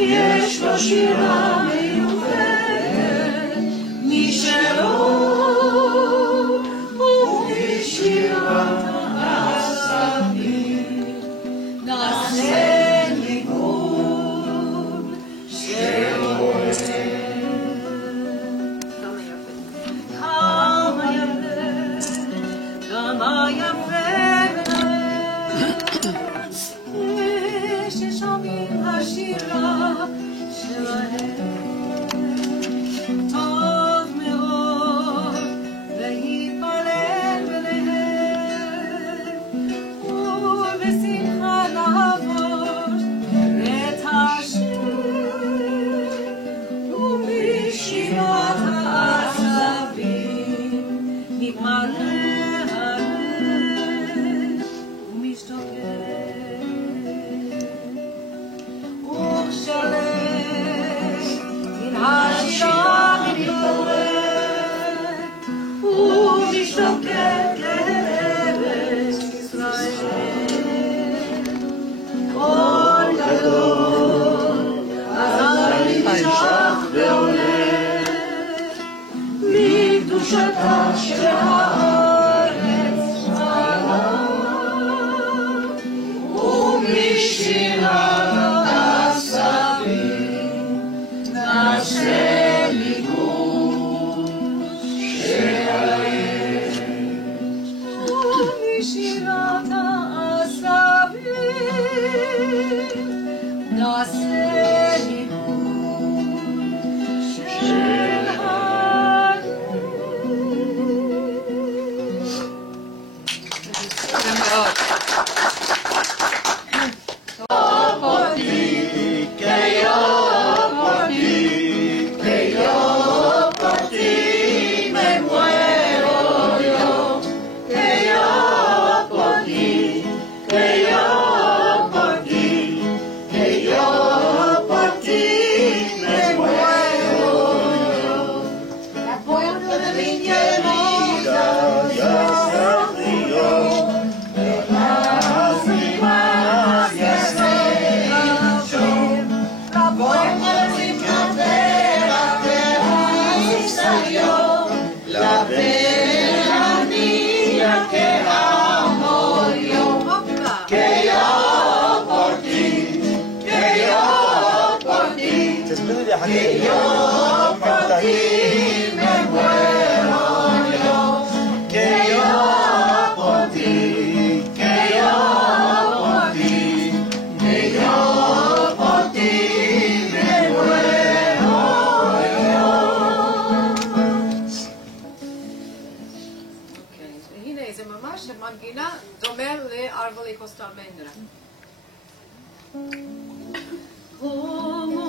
יש לו שירה מיוחדת משלו ובשירת העשבים נעשה ניגון של אוהב. כמה יפה ששומעים השירה שלהם טוב מאוד להתפלל ביניהם ובשמחה לעבוד את השם ובשירת העשבים מתמלא הלב ומשתוקק מן השירה מתעורר ומשתוקק לארץ ישראל. קול גדול אזי נמשך ועולה מקדושתה של הארץ עלה ומשירת נעשה ניגון של הלב ומשירת העשבים נעשה ניגון של הלב. Que yo por ti me muero yo, que yo por ti, que yo por ti, que yo por ti me muero yo. אוקיי, והנה זה ממש מנגינה דומה לארבלי קוסטלמנדרה. Como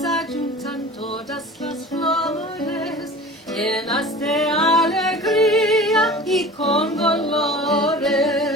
se juntan todas las flores, llenas de alegría y con dolores.